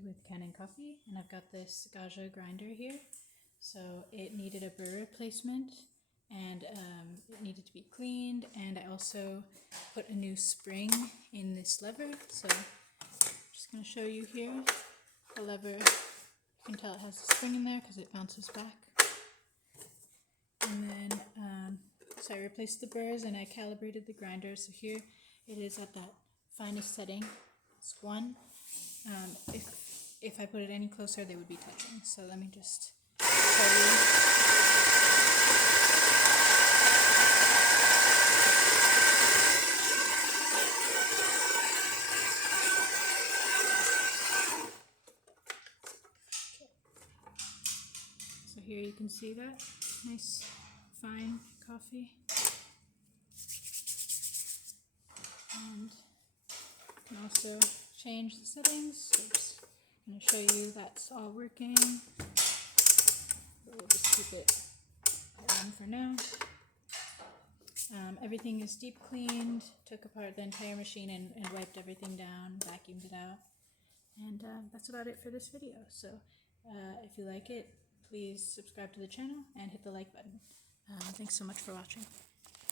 With Kanen coffee, and I've got this Gaggia grinder here. So it needed a burr replacement, and it needed to be cleaned, and I also put a new spring in this lever. So I'm just going to show you here. The lever, you can tell it has a spring in there because it bounces back. And then so I replaced the burrs and I calibrated the grinder. So here it is at that finest setting. It's 1. If I put it any closer, they would be touching. So let me just show you. So here you can see that nice fine coffee. And you can also change the settings. So just I'm going to show you that's all working. We'll just keep it on for now. Everything is deep cleaned, took apart the entire machine and wiped everything down, vacuumed it out. And that's about it for this video. So if you like it, please subscribe to the channel and hit the like button. Thanks so much for watching.